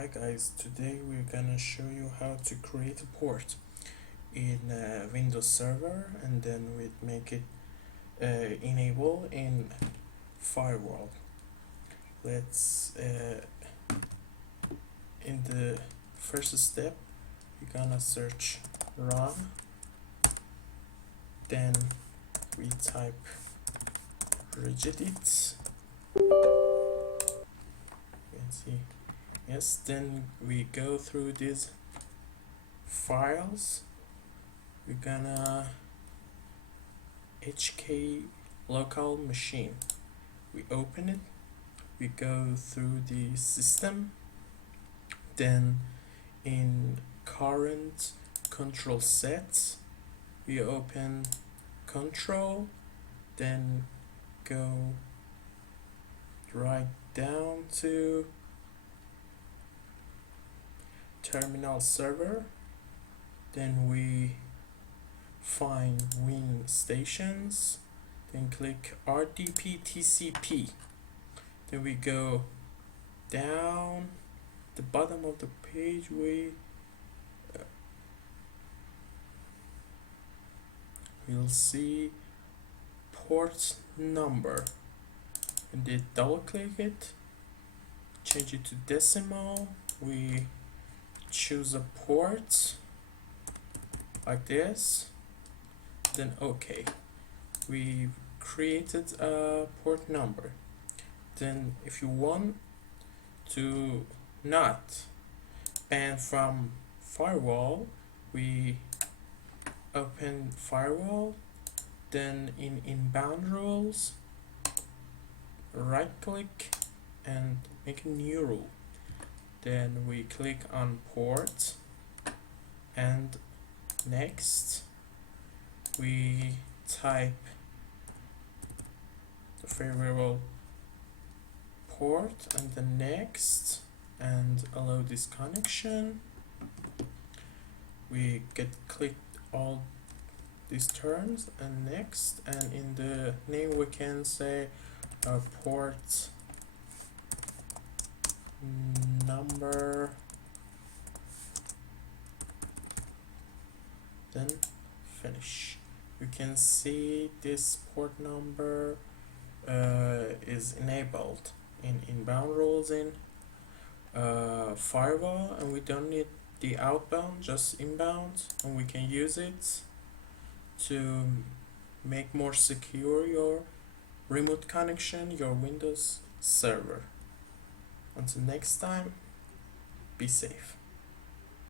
Hi guys, today we're gonna show you how to create a port in Windows Server, and then we make it enable in firewall. Let's in the first step we're gonna search run, then we type regedit. You can see. Yes, then we go through these files. We're gonna HK local machine. We open it, we go through the system, then in current control sets, we open control, then go right down to terminal server, then we find Win stations, then click RDP TCP, then we go down the bottom of the page, we'll see port number, and then double click it, change it to decimal, we choose a port like this, then OK. We've created a port number. Then if you want to not ban from firewall, we open firewall, then in inbound rules, right click and make a new rule. Then we click on port and next we type the favorable port and the next and allow this connection. We get clicked all these terms and next, and in the name we can say port number, then finish. You can see this port number is enabled in inbound rules in firewall, and we don't need the outbound, just inbound, and we can use it to make more secure your remote connection, your Windows server. Until next time, be safe.